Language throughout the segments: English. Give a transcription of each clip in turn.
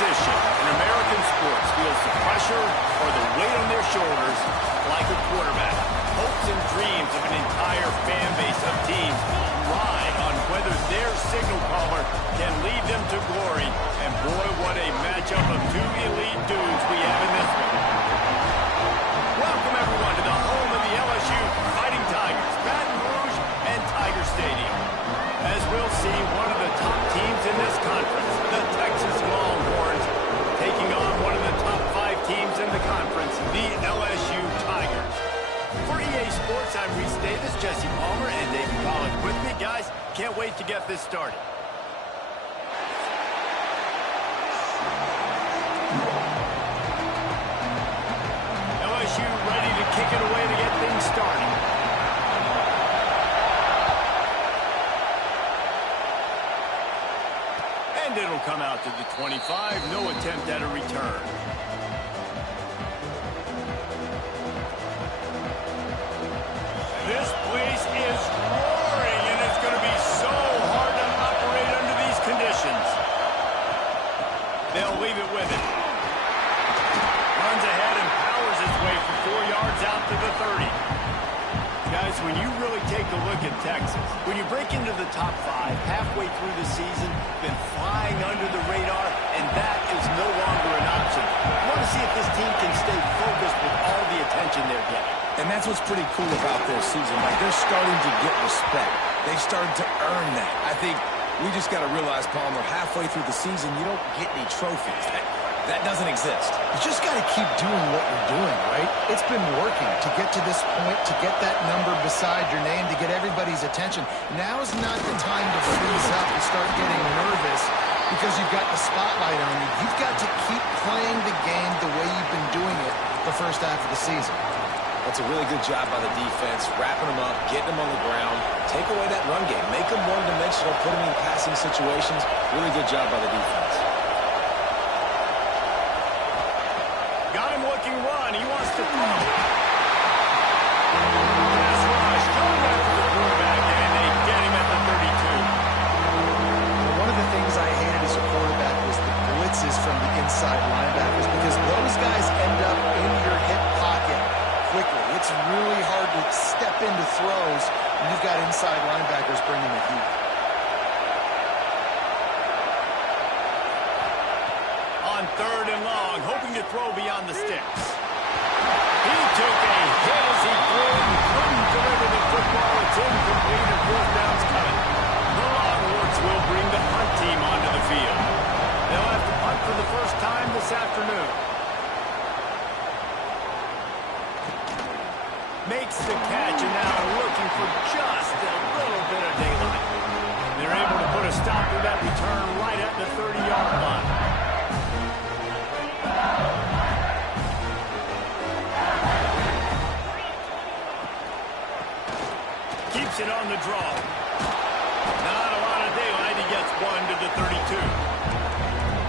position in American sports feels the pressure or the weight on their shoulders like a quarterback. Hopes and dreams of an entire fan base of teams ride on whether their signal caller can lead them to glory. And boy, what a matchup of two elite dudes we have in this one. Welcome, everyone, to the home of the LSU Fighting Tigers, Baton Rouge and Tiger Stadium. As we'll see, one of the top teams in this conference, the Texas Longhorns, taking on one of the top 5 teams in the conference, the LSU Tigers. For EA Sports, I'm Reese Davis, Jesse Palmer, and David Collins with me. Guys, can't wait to get this started. LSU ready to kick it away to get things started. And it'll come out to the 25. No attempt at a return. This place is roaring, and it's going to be so hard to operate under these conditions. They'll leave it with him. Runs ahead and powers his way for 4 yards out to the 30. Guys, when you really take a look at Texas, when you break into the top 5 halfway through the season, been flying under the radar, and that is no longer an option. You want to see if this team can stay focused with all the attention they're getting. And that's what's pretty cool about their season. Like, they're starting to get respect. They've started to earn that. I think we just got to realize, Palmer, halfway through the season, you don't get any trophies. That doesn't exist. You just got to keep doing what you're doing, right? It's been working to get to this point, to get that number beside your name, to get everybody's attention. Now is not the time to freeze up and start getting nervous because you've got the spotlight on you. You've got to keep playing the game the way you've been doing it the first half of the season. That's a really good job by the defense, wrapping them up, getting them on the ground. Take away that run game. Make them one-dimensional, put them in passing situations. Really good job by the defense. Got him looking run. He wants to throw. Pass rush coming after the quarterback, and they get him at the 32. One of the things I hated as a quarterback was the blitzes from the inside linebackers because those guys end up in your hip pocket quickly. It's really hard to step into throws when you've got inside linebackers bringing the heat. On 3rd and long, hoping to throw beyond the sticks. He took a hit as he threw and couldn't deliver the football. It's incomplete and 4th down's coming. The Longhorns will bring the punt team onto the field. They'll have to punt for the first time this afternoon. Makes the catch, and now looking for just a little bit of daylight. They're able to put a stop to that return right at the 30-yard line. Keeps it on the draw. Not a lot of daylight. He gets 1 to the 32.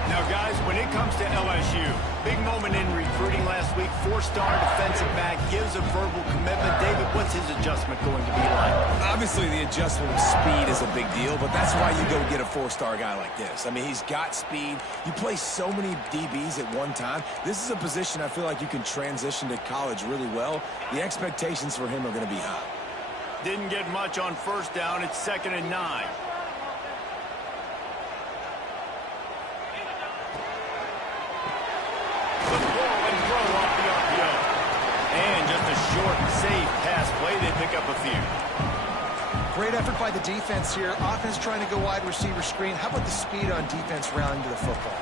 Now, guys, when it comes to LSU, big moment in recruiting last week. 4-star defensive back gives a verbal commitment. David, what's his adjustment going to be like? Obviously, the adjustment of speed is a big deal, but that's why you go get a 4-star guy like this. I mean, he's got speed. You play so many DBs at one time. This is a position I feel like you can transition to college really well. The expectations for him are going to be high. Didn't get much on 1st down. It's 2nd and 9. And just a short, safe pass play. They pick up a few. Great effort by the defense here. Offense trying to go wide receiver screen. How about the speed on defense rallying to the football?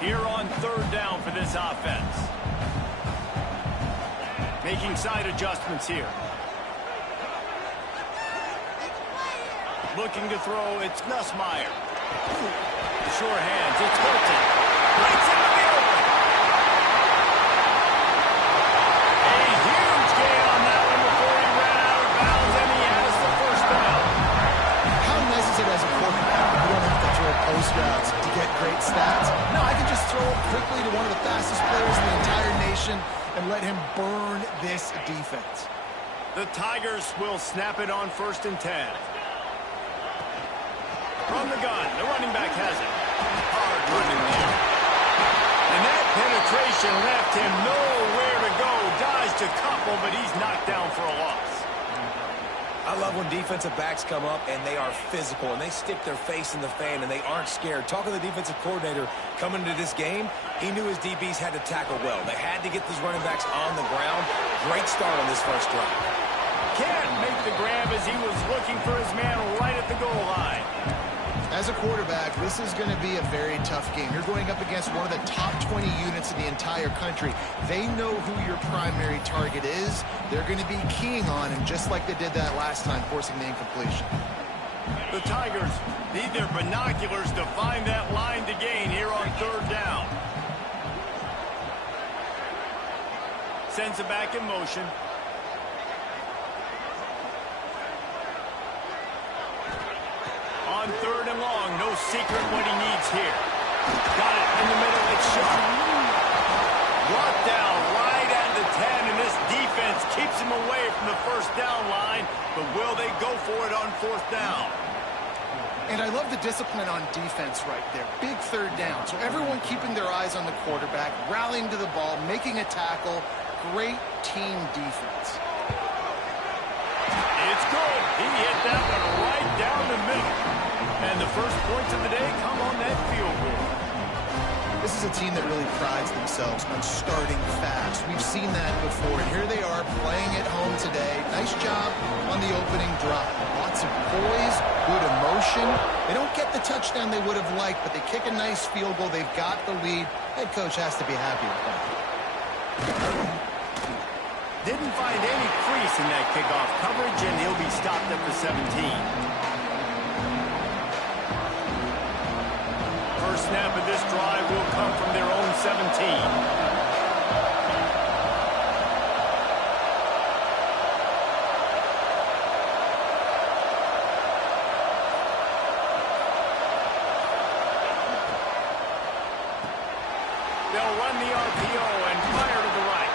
Here on 3rd down for this offense. Making side adjustments here. Looking to throw, it's Nussmeier. Sure hands, it's Hilton. Breaks into the open. A huge gain on that one before he ran out of bounds, and he has the 1st down. How nice is it as a quarterback? You don't have to throw post routes to get great stats. No, I can just throw it quickly to one of the fastest players in the entire nation, and let him burn this defense. The Tigers will snap it on 1st and 10. From the gun, the running back has it. Hard running there. And that penetration left him nowhere to go. Dodged a couple, but he's knocked down for a loss. I love when defensive backs come up and they are physical and they stick their face in the fan and they aren't scared. Talking to the defensive coordinator coming into this game, he knew his DBs had to tackle well. They had to get these running backs on the ground. Great start on this first drive. Can't make the grab as he was looking for his man right at the goal line. As a quarterback, this is going to be a very tough game. You're going up against one of the top 20 units in the entire country. They know who your primary target is. They're going to be keying on him, just like they did that last time, forcing the incompletion. The Tigers need their binoculars to find that line to gain here on 3rd down. Sends it back in motion. On 3rd and long, no secret what he needs here. Got it in the middle, it's sharp. Brought down right at the 10, and this defense keeps him away from the 1st down line, but will they go for it on 4th down? And I love the discipline on defense right there. Big 3rd down. So everyone keeping their eyes on the quarterback, rallying to the ball, making a tackle. Great team defense. It's good. He hit that one right down the middle. And the first points of the day come on that field goal. This is a team that really prides themselves on starting fast. We've seen that before, and here they are playing at home today. Nice job on the opening drive. Lots of poise, good emotion. They don't get the touchdown they would have liked, but they kick a nice field goal. They've got the lead. Head coach has to be happy with that. Didn't find any crease in that kickoff coverage, and he'll be stopped at the 17. First snap of this drive will come from their own 17. They'll run the RPO and fire to the right.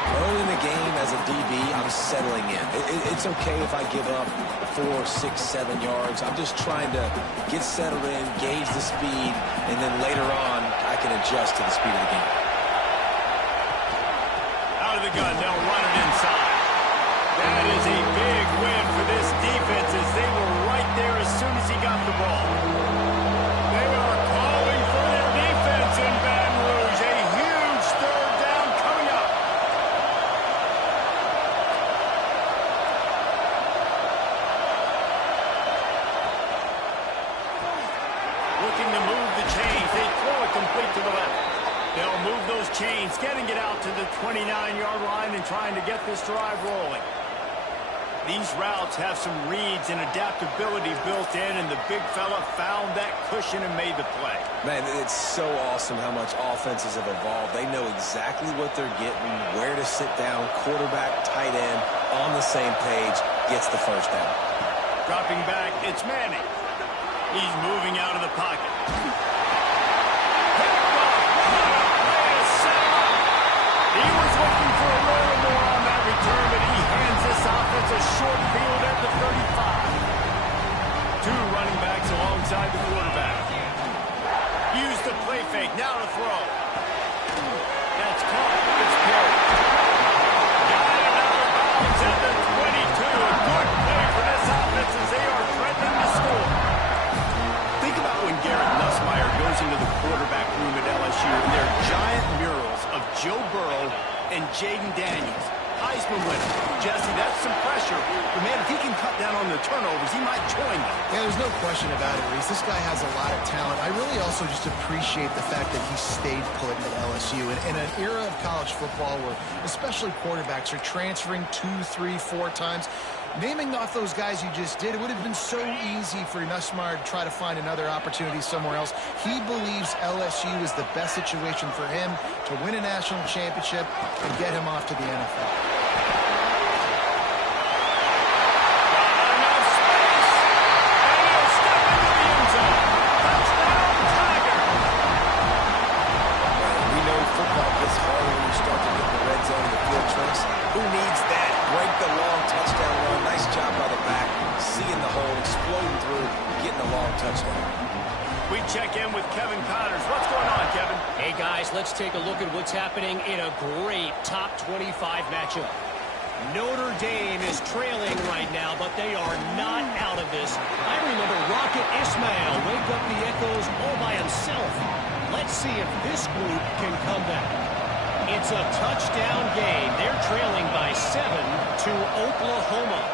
Early in the game, as a DB, I'm settling in. It's okay if I give up 4, 6, 7 yards. I'm just trying to get settled in, gauge the speed, and then later on, I can adjust to the speed of the game. Out of the gun, they'll run it inside. That is a big win for this defense as they were right there as soon as he got the ball. They are calling for their defense in Baton Rouge. A huge 3rd down coming up. Looking to move the chains. They throw it complete to the left. They'll move those chains, getting it out to the 29-yard line and trying to get this drive rolling. These routes have some reads and adaptability built in, and the big fella found that cushion and made the play. Man, it's so awesome how much offenses have evolved. They know exactly what they're getting, where to sit down, quarterback, tight end, on the same page, gets the first down. Dropping back, it's Manning. He's moving out of the pocket. He was looking for a little more on that return, but he hands this offense a short field at the 35. 2 running backs alongside the quarterback. Use the play fake, now to throw. That's caught. It's Perry. Got it out of bounds at the 22. A good play for this offense as they are threatening to score. Think about when Garrett Nussmeier goes into the quarterback room at LSU and their giant murals of Joe Burrow and Jaden Daniels. Heisman winner. Jesse, that's some pressure. But, man, if he can cut down on the turnovers, he might join them. Yeah, there's no question about it, Reese. This guy has a lot of talent. I really also just appreciate the fact that he stayed put at LSU. In an era of college football where especially quarterbacks are transferring 2, 3, 4 times, naming off those guys you just did, it would have been so easy for Nussmeier to try to find another opportunity somewhere else. He believes LSU is the best situation for him to win a national championship and get him off to the NFL. fans, let's take a look at what's happening in a great top 25 matchup. Notre Dame is trailing right now, but they are not out of this. I remember Rocket Ismail wake up the echoes all by himself. Let's see if this group can come back. It's a touchdown game. They're trailing by 7 to Oklahoma.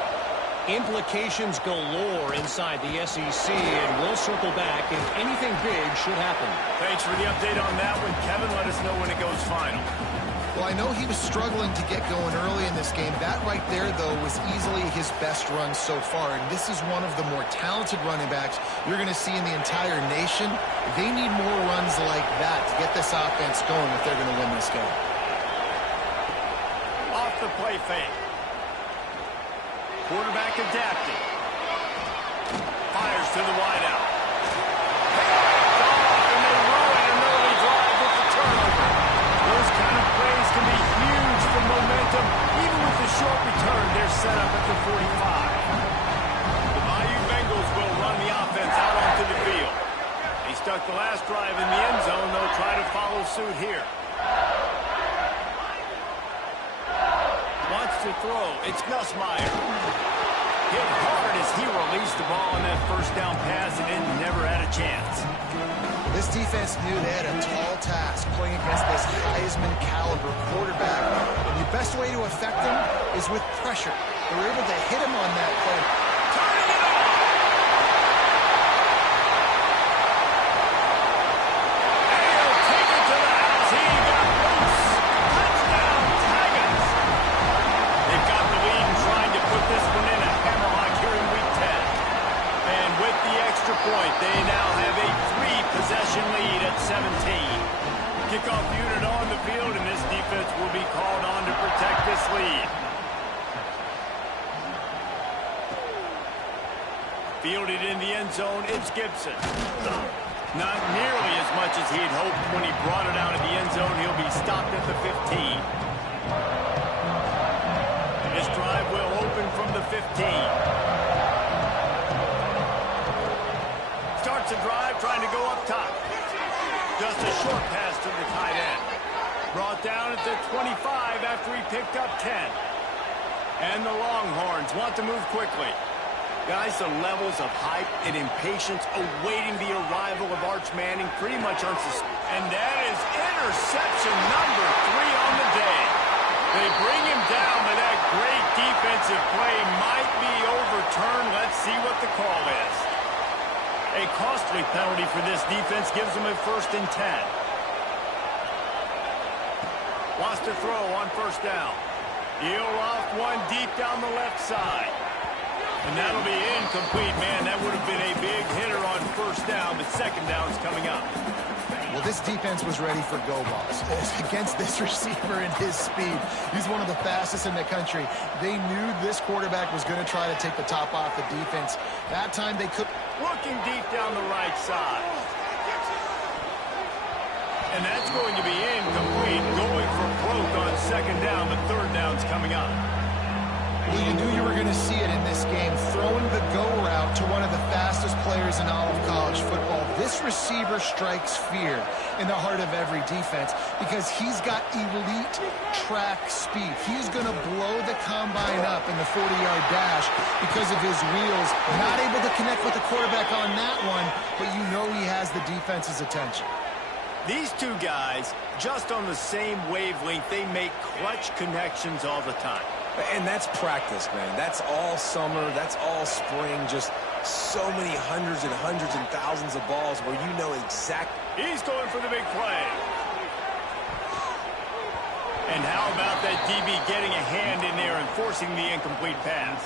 Implications galore inside the SEC, and we'll circle back if anything big should happen. Thanks for the update on that one, Kevin. Let us know when it goes final. Well, I know he was struggling to get going early in this game. That right there, though, was easily his best run so far. And this is one of the more talented running backs you're going to see in the entire nation. They need more runs like that to get this offense going if they're going to win this game. Off the play fake. Quarterback adapted. Fires to the wideout. And they ruin an early drive with the turnover. Those kind of plays can be huge for momentum. Even with the short return, they're set up at the 45. The Bayou Bengals will run the offense out onto the field. He stuck the last drive in the end zone. They'll try to follow suit here. Wants to throw. It's Nussmeier. Hit hard as he released the ball on that first down pass and it never had a chance. This defense knew they had a tall task playing against this Heisman caliber quarterback. And the best way to affect them is with pressure. They were able to hit him on that play. Turning it on! And he'll take it to the house. He got loose. Touchdown, Tigers! They've got the lead and trying to put this one in a hammerlock here in Week 10. And with the extra point, they now have a 3-possession lead at 17. Kickoff unit on the field, and this defense will be called on to protect this lead. Fielded in the end zone, it's Gibson. Not nearly as much as he'd hoped when he brought it out of the end zone. He'll be stopped at the 15. This drive will open from the 15. Starts a drive trying to go up top. Just a short pass to the tight end. Brought down at the 25 after he picked up 10. And the Longhorns want to move quickly. Guys, the levels of hype and impatience awaiting the arrival of Arch Manning pretty much unsuspected. And that is interception number 3 on the day. They bring him down, but that great defensive play might be overturned. Let's see what the call is. A costly penalty for this defense gives them a 1st and 10. Wants to throw on 1st down. He'll loft one deep down the left side. And that'll be incomplete, man. That would have been a big hitter on 1st down, but 2nd down's coming up. Well, this defense was ready for go balls against this receiver and his speed. He's one of the fastest in the country. They knew this quarterback was going to try to take the top off the defense. That time they could. Working deep down the right side. And that's going to be incomplete. Going for broke on 2nd down, but 3rd down's coming up. Well, you knew you were going to see it in this game, throwing the go route to one of the fastest players in all of college football. This receiver strikes fear in the heart of every defense because he's got elite track speed. He's going to blow the combine up in the 40-yard dash because of his wheels. Not able to connect with the quarterback on that one, but you know he has the defense's attention. These two guys, just on the same wavelength, they make clutch connections all the time. And that's practice, man. That's all summer. That's all spring. Just so many hundreds and thousands of balls where you know exactly. He's going for the big play. And how about that DB getting a hand in there and forcing the incomplete pass?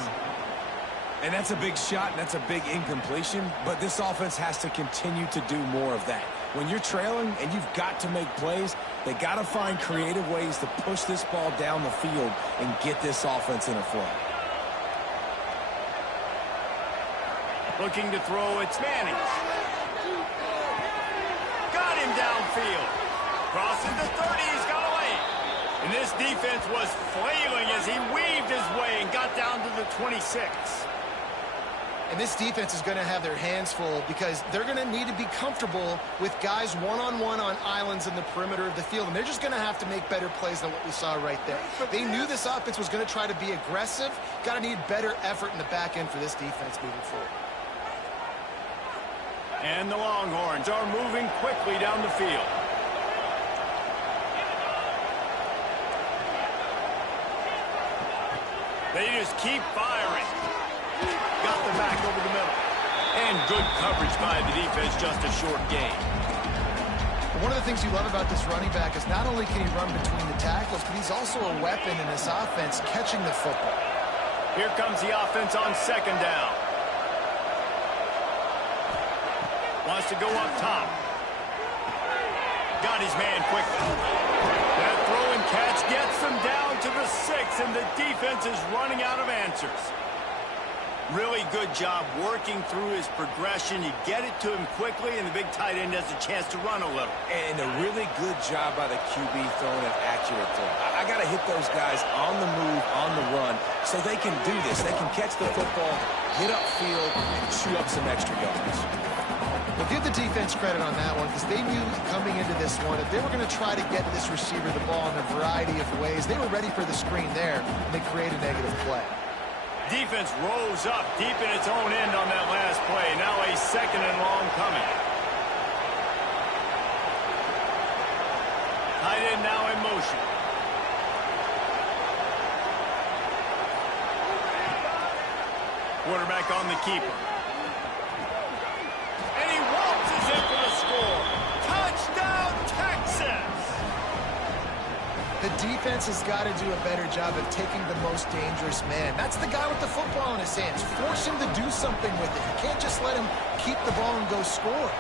And that's a big shot, and that's a big incompletion. But this offense has to continue to do more of that. When you're trailing and you've got to make plays, they got to find creative ways to push this ball down the field and get this offense in a flow. Looking to throw, it's Manning. Got him downfield. Crossing the 30, he's got away. And this defense was flailing as he weaved his way and got down to the 26. And this defense is going to have their hands full because they're going to need to be comfortable with guys one-on-one on islands in the perimeter of the field. And they're just going to have to make better plays than what we saw right there. They knew this offense was going to try to be aggressive. Got to need better effort in the back end for this defense moving forward. And the Longhorns are moving quickly down the field. They just keep firing. Got the back over the middle. And good coverage by the defense, just a short gain. One of the things you love about this running back is not only can he run between the tackles, but he's also a weapon in this offense catching the football. Here comes the offense on second down. Wants to go up top. Got his man quickly. That throw and catch gets them down to the 6, and the defense is running out of answers. Really good job working through his progression. You get it to him quickly, and the big tight end has a chance to run a little. And a really good job by the QB throwing an accurate throw. I got to hit those guys on the move, on the run, so they can do this. They can catch the football, get upfield, and chew up some extra yards. Well, give the defense credit on that one because they knew coming into this one, if they were going to try to get this receiver the ball in a variety of ways, they were ready for the screen there, and they create a negative play. Defense rose up deep in its own end on that last play. Now a second and long coming. Tight end now in motion. Quarterback on the keeper. And he waltzes in for the score. Touchdown, Texas! The defense has got to do a better job of taking the most dangerous man. That's the guy with the football in his hands. Force him to do something with it. You can't just let him keep the ball and go score.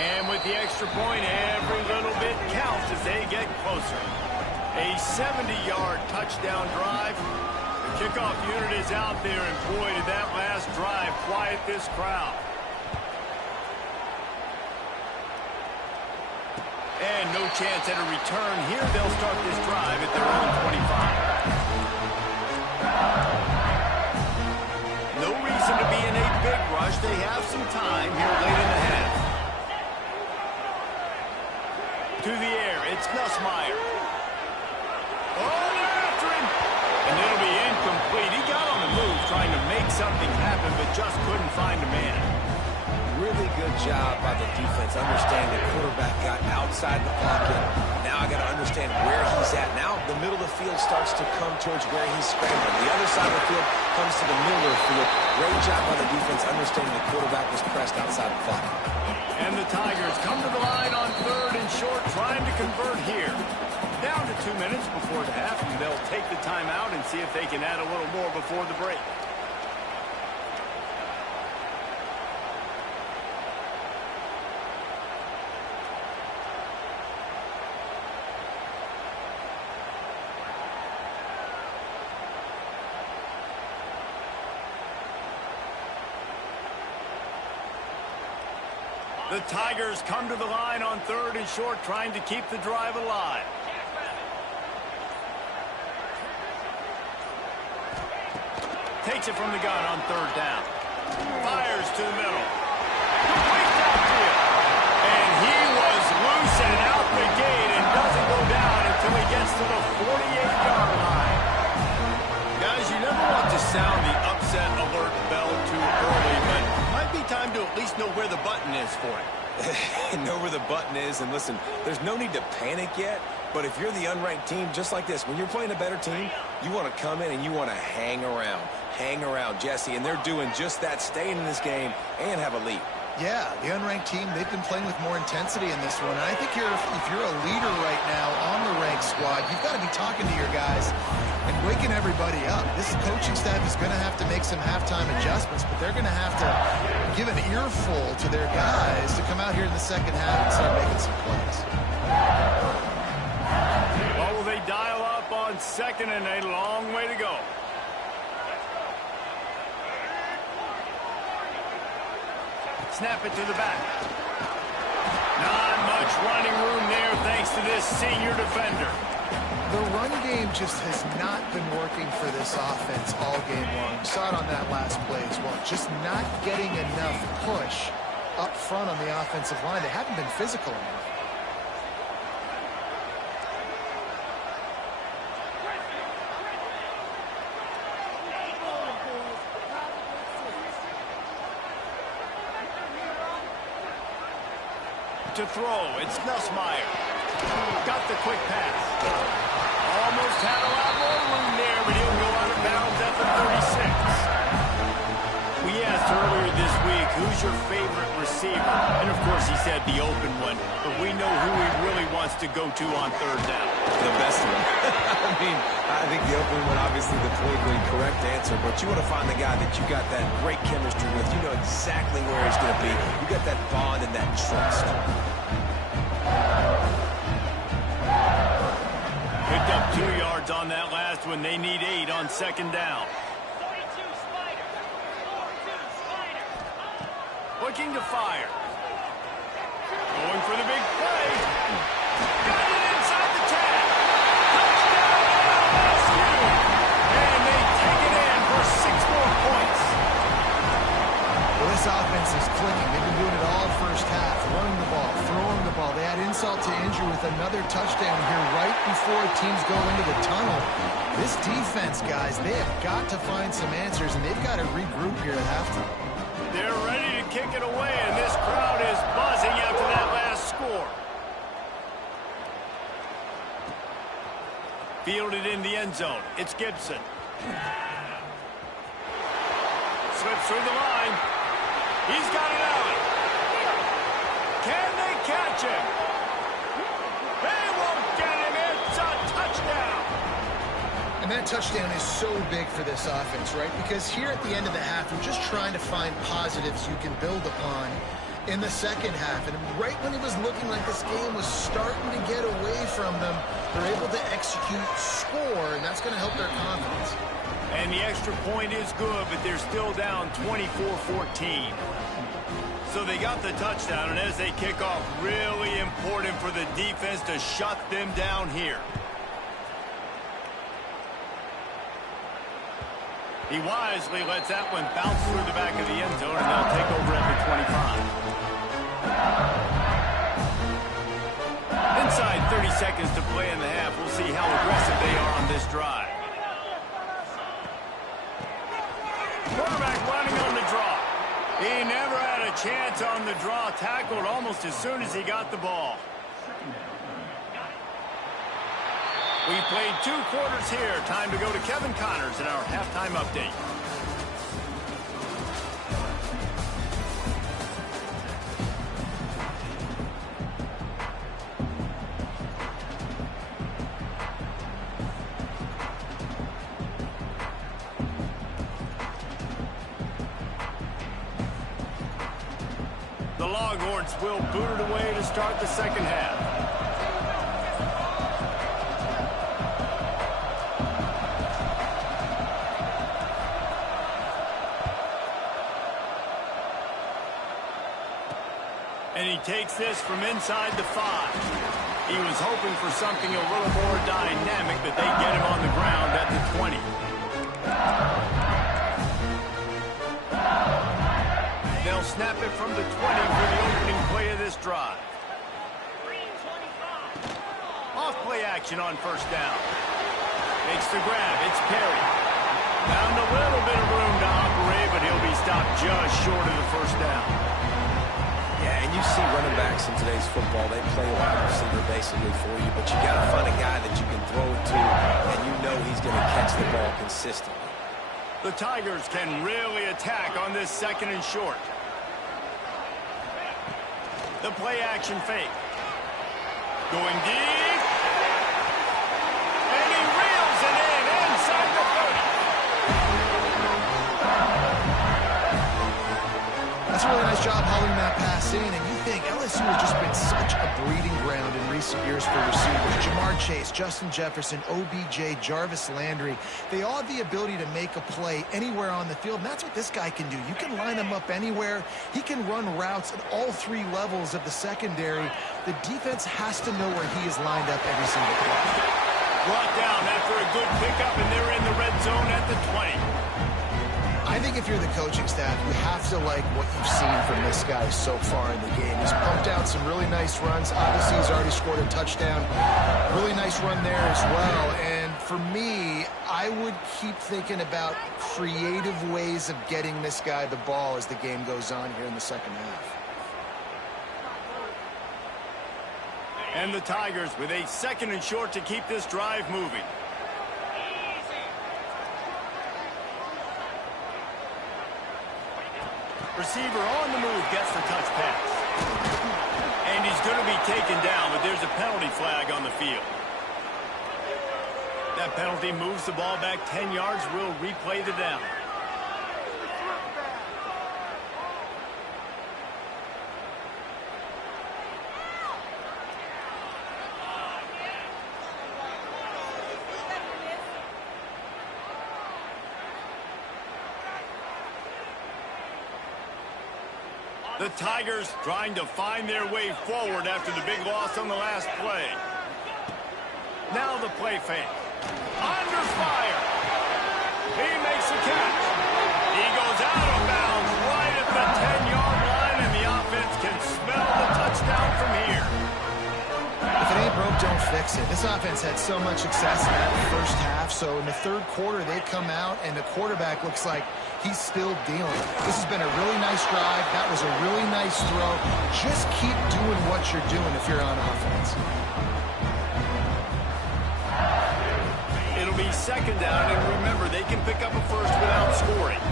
And with the extra point, every little bit counts as they get closer. A 70-yard touchdown drive. The kickoff unit is out there, and boy, did that last drive quiet this crowd. And no chance at a return here. They'll start this drive at their own 25. No reason to be in a big rush. They have some time here late in the half. To the air, it's Nussmeier. Oh, they're after him. And it'll be incomplete. He got on the move trying to make something happen, but just couldn't find a man. Really good job by the defense understanding the quarterback got outside the pocket. Now I got to understand where he's at. Now the middle of the field starts to come towards where he's scrambling. The other side of the field comes to the middle of the field. Great job by the defense understanding the quarterback was pressed outside the pocket. And the Tigers come to the line on third and short, trying to convert here. Down to 2 minutes before the half, and they'll take the timeout and see if they can add a little more before the break. The Tigers come to the line on third and short, trying to keep the drive alive. Takes it from the gun on third down. Fires to the middle. Complete downfield. And he was loose and out the gate and doesn't go down until he gets to the 48-yard line. Guys, you never want to sound the upset alert bell too early, but might be time to at least know where the button is for it. Know where the button is, and listen, there's no need to panic yet, but if you're the unranked team, just like this, when you're playing a better team, you want to come in and you want to hang around, Jesse, and they're doing just that, staying in this game and have a lead. Yeah, the unranked team, they've been playing with more intensity in this one. And I think if you're a leader right now on the ranked squad, you've got to be talking to your guys and waking everybody up. This coaching staff is going to have to make some halftime adjustments, but they're going to have to give an earful to their guys to come out here in the second half and start making some plays. Well, will they dial up on second and a long way to go? Snap it to the back. Not much running room there thanks to this senior defender. The run game just has not been working for this offense all game long. You saw it on that last play as well. Just not getting enough push up front on the offensive line. They haven't been physical enough. To throw, it's Ncaa. Got the quick pass. Almost had a lot more room there, but he'll go out of bounds at the 36. We asked earlier this week, who's your favorite receiver? And of course he said the open one, but we know who he really wants to go to on third down. The best one. I mean, I think the opening one, obviously the politically correct answer, but you want to find the guy that you got that great chemistry with. You know exactly where he's going to be. You got that bond and that trust. Picked up 2 yards on that last one. They need 8 on second down. Looking to fire. Going for the big play. Got it inside the 10. Touchdown, LSU. And they take it in for 6 more points. Well, this offense is clicking. They've been doing it all first half. Running the ball, throwing the ball. They had insult to injury with another touchdown here right before teams go into the tunnel. This defense, guys, they have got to find some answers, and they've got to regroup here at halftime. They're ready to kick it away, and this crowd is buzzing after that last score. Fielded in the end zone. It's Gibson. Slips through the line. He's got it out. Can they catch him? They won't get him. It's a touchdown. And that touchdown is so big for this offense, right? Because here at the end of the half, you're just trying to find positives you can build upon in the second half. And right when it was looking like this game was starting to get away from them, they're able to execute, score, and that's going to help their confidence. And the extra point is good, but they're still down 24-14. So they got the touchdown, and as they kick off, really important for the defense to shut them down here. He wisely lets that one bounce through the back of the end zone, and they'll take over at the 25. Inside 30 seconds to play in the half. We'll see how aggressive they are on this drive. Quarterback running on the draw. He never had a chance on the draw. Tackled almost as soon as he got the ball. We played 2 quarters here. Time to go to Kevin Connors in our halftime update. The Longhorns will boot it away to start the second half. And he takes this from inside the 5. He was hoping for something a little more dynamic, but they get him on the ground at the 20. They'll snap it from the 20 for the opening play of this drive. Off play action on first down. Makes the grab. It's Perry. Found a little bit of room to operate, but he'll be stopped just short of the first down. Yeah, and you see running backs in today's football, they play wide receiver basically for you, but you got to find a guy that you can throw it to, and you know he's going to catch the ball consistently. The Tigers can really attack on this second and short. The play action fake. Going deep. And he reels it in inside the 30. That's a really nice job hauling that pass in, and you think LSU has just been such a breeding ground in recent years for receivers. Jamar Chase, Justin Jefferson, OBJ, Jarvis Landry. They all have the ability to make a play anywhere on the field, and that's what this guy can do. You can line him up anywhere. He can run routes at all 3 levels of the secondary. The defense has to know where he is lined up every single play. Brought down after a good pickup, and they're in the red zone at the 20. I think if you're the coaching staff, you have to like what you've seen from this guy so far in the game. He's pumped out some really nice runs. Obviously, he's already scored a touchdown. Really nice run there as well. And for me, I would keep thinking about creative ways of getting this guy the ball as the game goes on here in the second half. And the Tigers with a 2nd and short to keep this drive moving. Receiver on the move gets the touch pass. And he's going to be taken down, but there's a penalty flag on the field. That penalty moves the ball back 10 yards. We'll replay the down. The Tigers trying to find their way forward after the big loss on the last play. Now the play fake. Under fire. He makes the catch. He goes out of bounds right at the 10-yard line, and the offense can smell the touchdown from here. If it ain't broke, don't fix it. This offense had so much success in that first half, so in the third quarter, they come out, and the quarterback looks like he's still dealing. This has been a really nice drive. That was a really nice throw. Just keep doing what you're doing if you're on offense. It'll be 2nd down, and remember, they can pick up a first without scoring.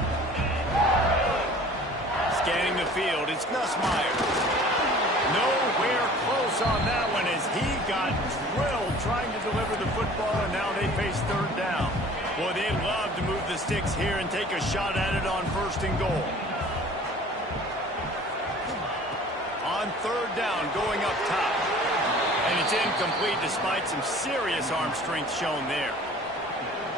Scanning the field, it's Nussmeier. Nowhere close on that one as he got drilled trying to deliver the football, and now they face 3rd down. Boy, they love to move the sticks here and take a shot at it on 1st and goal. On 3rd down, going up top. And it's incomplete despite some serious arm strength shown there.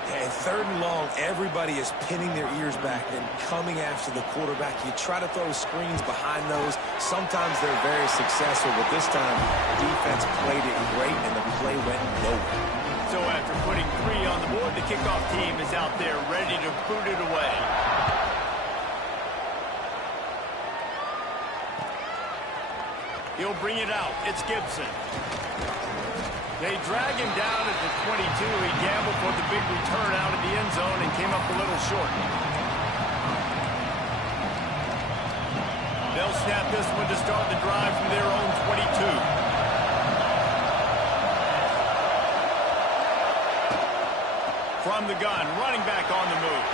And 3rd and long, everybody is pinning their ears back and coming after the quarterback. You try to throw screens behind those. Sometimes they're very successful, but this time, defense played it great, and the play went nowhere. So after putting 3 on the board, the kickoff team is out there ready to boot it away. He'll bring it out. It's Gibson. They drag him down at the 22. He gambled for the big return out of the end zone and came up a little short. They'll snap this one to start the drive from their own 22. From the gun, running back on the move.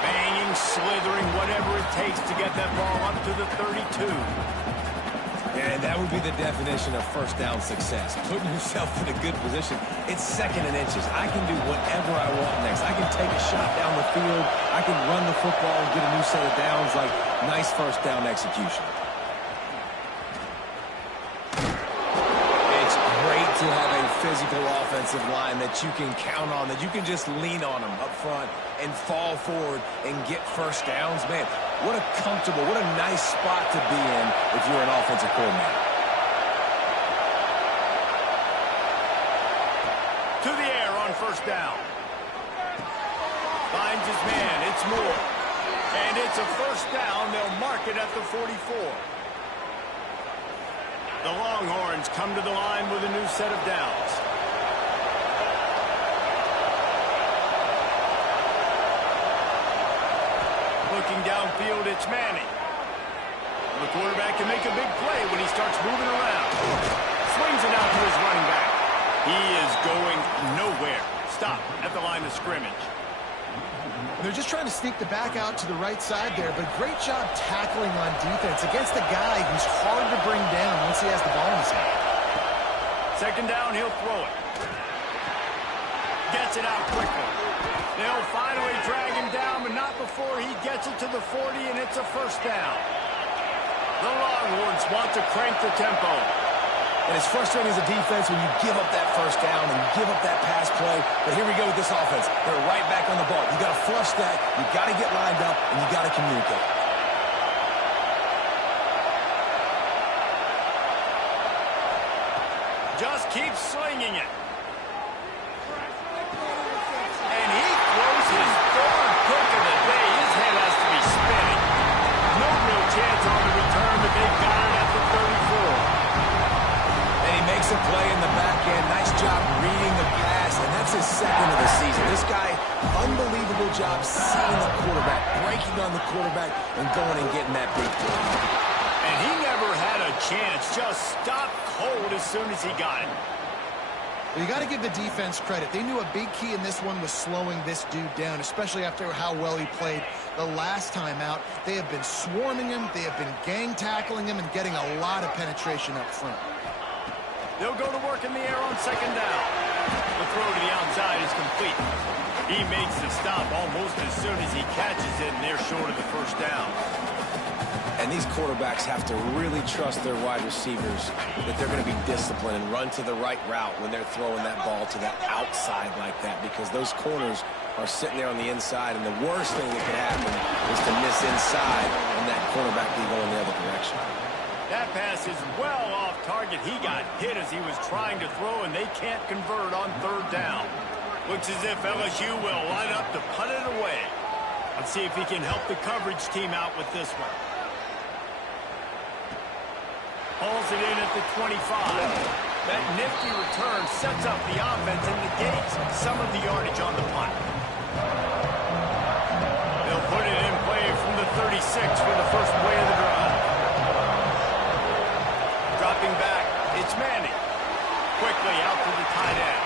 Banging, slithering, whatever it takes to get that ball up to the 32. And that would be the definition of 1st down success. Putting yourself in a good position. It's 2nd and inches. I can do whatever I want next. I can take a shot down the field. I can run the football and get a new set of downs. Like, nice 1st down execution. It's great to have a physical offensive line that you can count on, that you can just lean on them up front and fall forward and get 1st downs. Man, what a comfortable, what a nice spot to be in if you're an offensive coordinator. To the air on 1st down. Finds his man. It's Moore. And it's a 1st down. They'll mark it at the 44. The Longhorns come to the line with a new set of downs. Looking downfield, it's Manning. The quarterback can make a big play when he starts moving around. Swings it out to his running back. He is going nowhere. Stop at the line of scrimmage. They're just trying to sneak the back out to the right side there, but great job tackling on defense against a guy who's hard to bring down once he has the ball in his hand. 2nd down, he'll throw it. Gets it out quickly. They'll finally drag him down, but not before he gets it to the 40, and it's a 1st down. The Longhorns want to crank the tempo. And it's frustrating as a defense when you give up that 1st down and give up that pass play. But here we go with this offense. They're right back on the ball. You got to flush that. You got to get lined up, and you got to communicate. Just keep slinging it. season. This guy, unbelievable job seeing the quarterback, breaking on the quarterback, and going and getting that big play. And he never had a chance. Just stopped cold as soon as he got it. Well, you got to give the defense credit. They knew a big key in this one was slowing this dude down, especially after how well he played the last time out. They have been swarming him. They have been gang tackling him and getting a lot of penetration up front. They'll go to work in the air on second down. The throw to the outside is complete. He makes the stop almost as soon as he catches it, and they're short of the first down. And these quarterbacks have to really trust their wide receivers that they're going to be disciplined and run to the right route when they're throwing that ball to the outside like that, because those corners are sitting there on the inside, and the worst thing that could happen is to miss inside and that quarterback be going the other direction. That pass is well off target. He got hit as he was trying to throw, and they can't convert on third down. Looks as if LSU will line up to punt it away. Let's see if he can help the coverage team out with this one. Pulls it in at the 25. That nifty return sets up the offense and negates some of the yardage on the punt. They'll put it in play from the 36 for the first play of the drive. Dropping back, it's Manning. Quickly out to the tight end.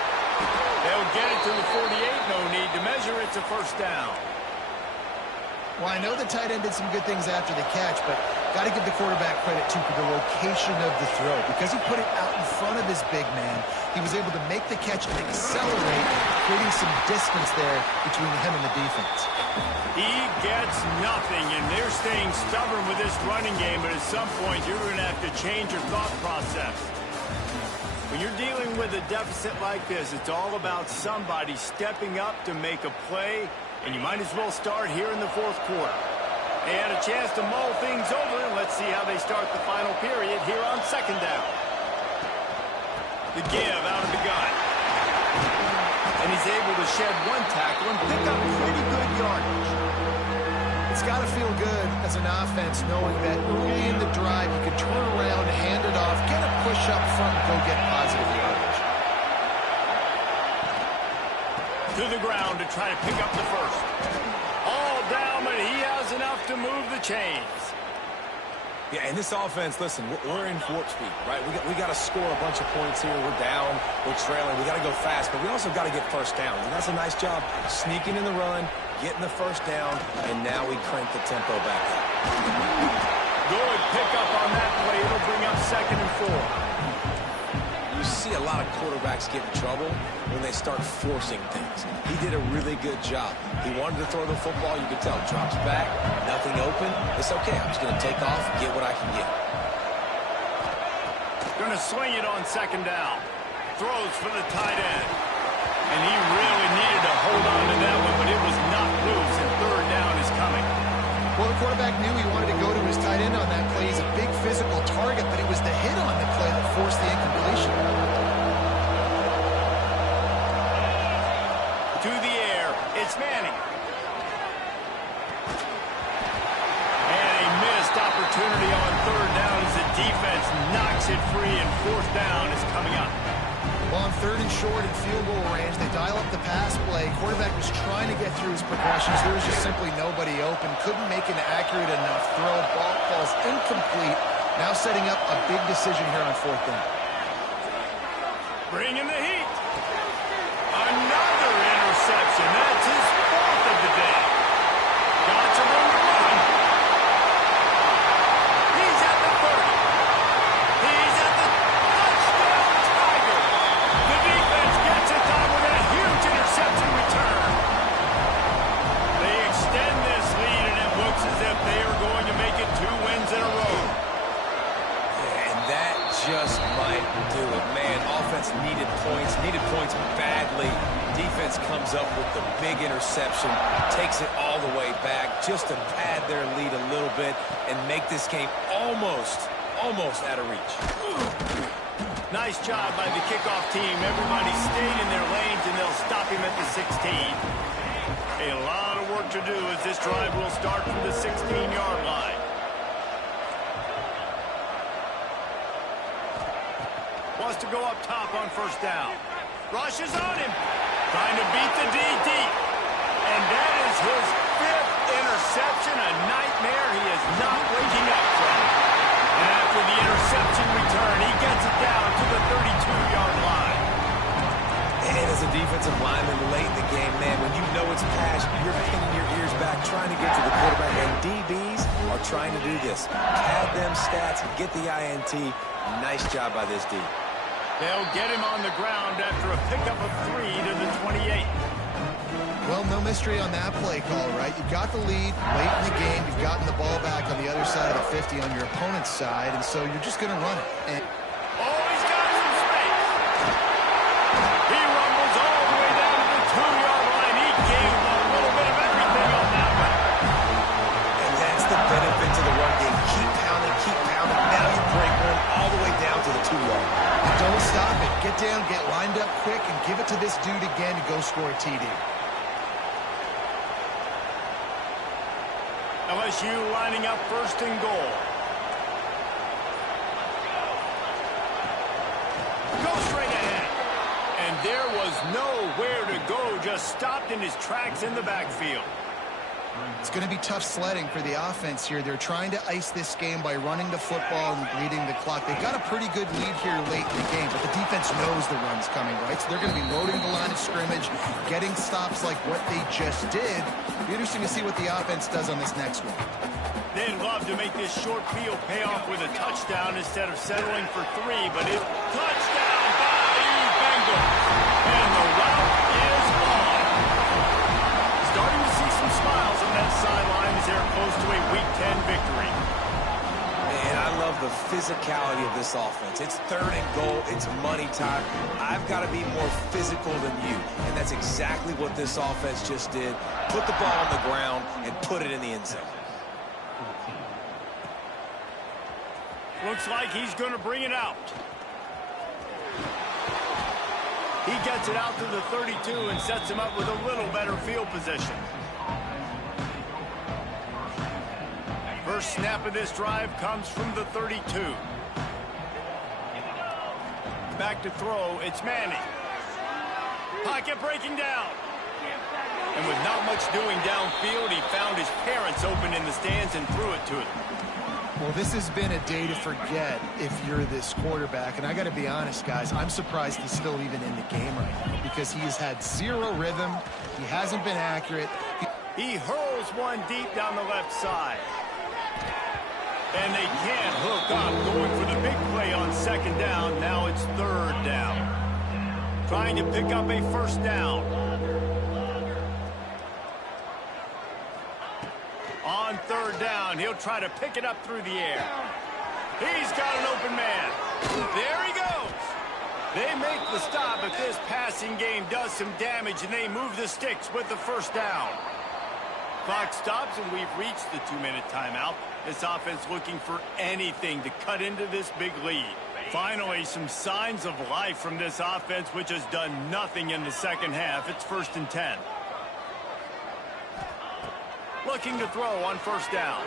They'll get it to the 48. No need to measure. It's a first down. Well, I know the tight end did some good things after the catch, but got to give the quarterback credit, too, for the location of the throw. Because he put it out in front of his big man, he was able to make the catch and accelerate, creating some distance there between him and the defense. He gets nothing, and they're staying stubborn with this running game, but at some point you're going to have to change your thought process. When you're dealing with a deficit like this, it's all about somebody stepping up to make a play, and you might as well start here in the fourth quarter. They had a chance to mull things over, and let's see how they start the final period here on second down. The give out of the gun. And he's able to shed one tackle and pick up pretty good yardage. It's got to feel good as an offense knowing that early in the drive you can turn around, hand it off, get a push up front, and go get positive yardage. To the ground to try to pick up the first. All down, but he has enough to move the chains. Yeah, and this offense, listen, we're in warp speed, right? We got to score a bunch of points here. We're down, we're trailing. We got to go fast, but we also got to get first downs. And that's a nice job sneaking in the run, getting the first down, and now we crank the tempo back up. Good pickup on that play. It'll bring up second and 4. You see a lot of quarterbacks get in trouble when they start forcing things. He did a really good job. He wanted to throw the football. You could tell. Drops back, nothing open. It's okay. I'm just going to take off and get what I can get. Going to swing it on second down. Throws for the tight end. And he really needed to hold on to that one, but it was knocked loose, and third down is coming. Well, the quarterback knew he wanted to go to his tight end on that play. He's a big physical target, but it was the hit on the play that forced the incompletion. To the air, it's Manning. And a missed opportunity on third down as the defense knocks it free, and fourth down is coming up. Well, on third and short and field goal range, they dial up the pass play. Quarterback was trying to get through his progressions. There was just simply nobody open. Couldn't make an accurate enough throw. Ball falls incomplete. Now setting up a big decision here on fourth down. Bringing the heat. Another interception. That's his fourth of the day. Got some room to run. He's at the 30. He's at the touchdown Tiger. The defense gets it done with a huge interception return. They extend this lead, and it looks as if they are going to make it 2 wins in a row. And that just might do it. Man, offense needed points badly. Defense comes up with the big interception, takes it all the way back just to pad their lead a little bit and make this game almost out of reach. Nice job by the kickoff team. Everybody stayed in their lanes, and they'll stop him at the 16. A lot of work to do as this drive will start from the 16-yard line. Wants to go up top on first down. Rushes on him. Trying to beat the D deep. And that is his 5th interception, a nightmare he is not waking up from. And after the interception return, he gets it down to the 32-yard line. And as a defensive lineman late in the game, man, when you know it's pass, you're pinning your ears back, trying to get to the quarterback. And DBs are trying to do this. Pad them stats, get the INT. Nice job by this D. They'll get him on the ground after a pickup of 3 to the 28. Well, no mystery on that play call, right? You got the lead late in the game. You've gotten the ball back on the other side of the 50 on your opponent's side, and so you're just going to run it. And oh, he's got some space. He rumbles all the way down to the 2-yard line. He gave him a little bit of everything on that one. And that's the benefit to the run game. Keep pounding, keep pounding. Now you break one all the way down to the 2-yard. don't stop it. Get down, get lined up quick, and give it to this dude again to go score a TD. LSU lining up 1st and goal. Go straight ahead. And there was nowhere to go, just stopped in his tracks in the backfield. It's going to be tough sledding for the offense here. They're trying to ice this game by running the football and bleeding the clock. They've got a pretty good lead here late in the game, but the defense knows the run's coming, right? So they're going to be loading the line of scrimmage, getting stops like what they just did. Be interesting to see what the offense does on this next one. They'd love to make this short field pay off with a touchdown instead of settling for 3, but it's touchdown by Bengals. And the route is on. Starting to see some smiles on that sideline as they're close to a Week 10 victory. And I love the physicality of this offense. It's 3rd and goal. It's money time. I've got to be more physical than you. And that's exactly what this offense just did. Put the ball on the ground and put it in the end zone. Looks like he's going to bring it out. He gets it out to the 32 and sets him up with a little better field position. First snap of this drive comes from the 32. Back to throw, it's Manning. Pocket breaking down. And with not much doing downfield, he found his parents open in the stands and threw it to them. Well, this has been a day to forget if you're this quarterback. And I got to be honest, guys, I'm surprised he's still even in the game right now because he has had 0 rhythm. He hasn't been accurate. He hurls one deep down the left side. And they can't hook up, going for the big play on 2nd down. Now it's 3rd down. Trying to pick up a 1st down. On 3rd down, he'll try to pick it up through the air. He's got an open man. There he goes. They make the stop, but this passing game does some damage, and they move the sticks with the 1st down. Clock stops, and we've reached the 2-minute timeout. This offense looking for anything to cut into this big lead. Finally, some signs of life from this offense, which has done nothing in the second half. It's 1st and 10. Looking to throw on 1st down.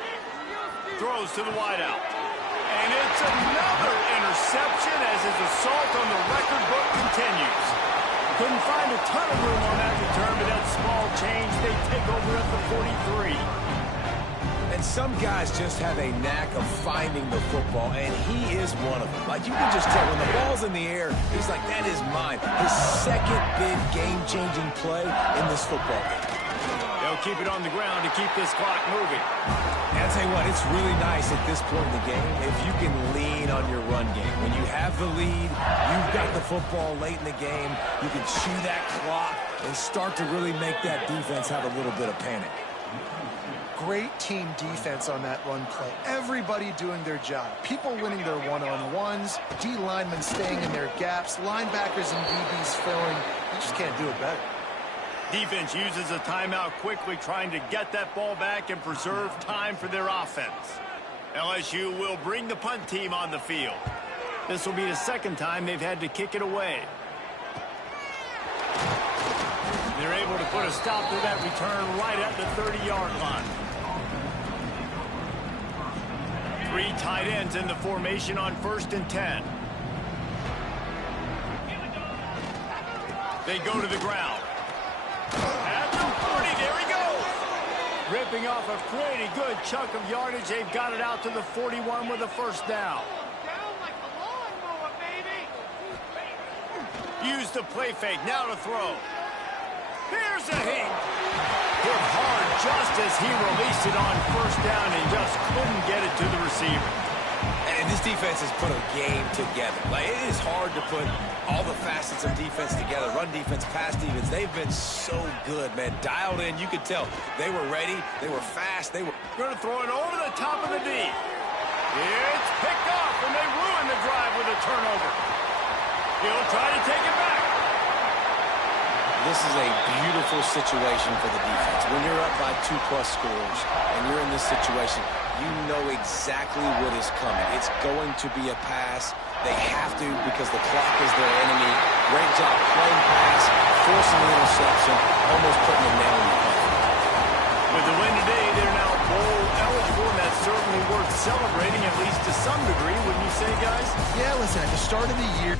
Throws to the wideout. And it's another interception as his assault on the record book continues. Couldn't find a ton of room on that return, but that small change, they take over at the 43. And some guys just have a knack of finding the football, and he is one of them. Like, you can just tell when the ball's in the air, he's like, that is mine. His 2nd big game-changing play in this football game. They'll keep it on the ground to keep this clock moving. And I'll tell you what, it's really nice at this point in the game if you can lean on your run game. When you have the lead, you've got the football late in the game, you can chew that clock and start to really make that defense have a little bit of panic. Great team defense on that run play. Everybody doing their job. People winning their one-on-ones, D linemen staying in their gaps, linebackers and DBs filling. You just can't do it better. Defense uses a timeout quickly, trying to get that ball back and preserve time for their offense. LSU will bring the punt team on the field. This will be the 2nd time they've had to kick it away. They're able to put a stop to that return right at the 30-yard line. 3 tight ends in the formation on 1st and 10. They go to the ground. Ripping off a pretty good chunk of yardage. They've got it out to the 41 with a first down. Down like a lawnmower, baby. Use the play fake. Now to throw. Here's a hit. Hit hard just as he released it on first down and just couldn't get it to the receiver. And this defense has put a game together. Like, it is hard to put all the facets of defense together. Run defense, pass defense. They've been so good, man. Dialed in. You could tell they were ready. They were fast. They were going to throw it over the top of the D. It's picked off, and they ruin the drive with a turnover. He'll try to take it back. This is a beautiful situation for the defense. When you're up by 2+ scores and you're in this situation, you know exactly what is coming. It's going to be a pass. They have to because the clock is their enemy. Great job playing pass, forcing the interception, almost putting a nail in the coffin. With the win today, they're now bowl eligible, and that's certainly worth celebrating, at least to some degree, wouldn't you say, guys? Yeah, listen, at the start of the year,